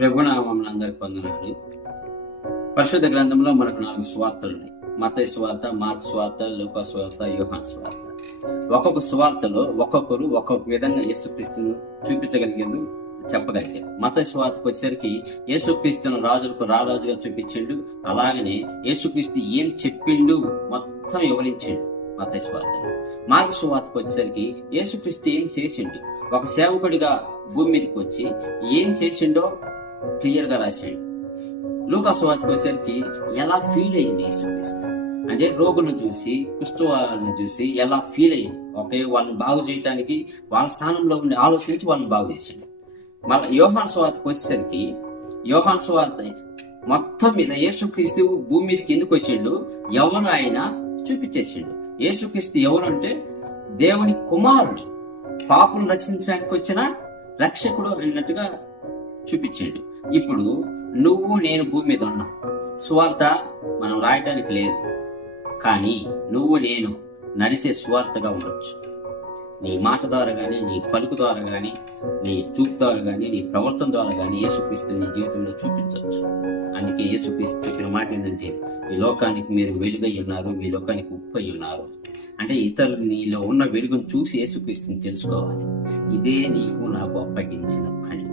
ప్రభునామమున అందరికి వందనాలు. పరిశుద్ధ గ్రంథంలో మనకు 4 సువార్తలు ఉన్నాయి. మత్తయి సువార్త, మార్కు సువార్త, లూకా సువార్త, యోహాను సువార్త. ఒక్కొక్క సువార్తలో ఒక్కొక్కరు ఒక్కొక్క విధంగా యేసుక్రీస్తును చూపించగలిగారు, చెప్పగలిగారు. మత్తయి సువార్తకు వచ్చేసరికి యేసుక్రీస్తును రాజులకు రారాజుగా చూపించిండు. అలాగనే యేసుక్రీస్తు ఏం చెప్పిండు మొత్తం వివరించిండు మత్తయి సువార్తలో. మార్కు సువార్తకు వచ్చేసరికి యేసుక్రీస్తు ఏం చేసిండు, ఒక సేవకుడిగా భూమి మీదకి వచ్చి ఏం చేసిండో క్లియర్ గా రాశాడు. లూకా సువార్తకు వచ్చేసరికి ఎలా ఫీల్ అయ్యింది యేసుక్రీస్తు అంటే రోగులను చూసి, కుష్ఠవాళ్ళని చూసి ఎలా ఫీల్ అయ్యింది. ఒకే వాళ్ళని బాగు చేయడానికి వాళ్ళ స్థానంలో ఉండి ఆలోచించి వాళ్ళని బాగు చేసిండు. మళ్ళీ యోహాను సువార్తకు వచ్చేసరికి యోహాను సువార్త మొత్తం మీద యేసుక్రీస్తు భూమి మీదకి ఎందుకు వచ్చిండు, ఎవరు ఆయన చూపించేసిండు. యేసుక్రీస్తు ఎవరు అంటే దేవుని కుమారుడు, పాపులను రక్షించడానికి వచ్చిన రక్షకుడు అన్నట్టుగా చూపించాడు. ఇప్పుడు నువ్వు నేను భూమి మీద ఉన్నాం. సువార్త మనం రాయటానికి లేదు, కానీ నువ్వు నేను నడిసే సువార్తగా ఉండొచ్చు. నీ మాట ద్వారా కానీ, నీ పలుకు ద్వారా కానీ, నీ చూపు ద్వారా కానీ, నీ ప్రవర్తన ద్వారా కానీ యేసుక్రీస్తు నీ జీవితంలో చూపించవచ్చు. అందుకే యేసుక్రీస్తు చెప్పిన మాట ఏంటంటే, ఈ లోకానికి మీరు వెలుగై ఉన్నారు, మీ లోకానికి ఉప్పు అయి ఉన్నారు. అంటే ఇతరులు నీలో ఉన్న వెలుగును చూసి యేసుక్రీస్తుని తెలుసుకోవాలి. ఇదే నీకు నాకు అప్పగించిన పని.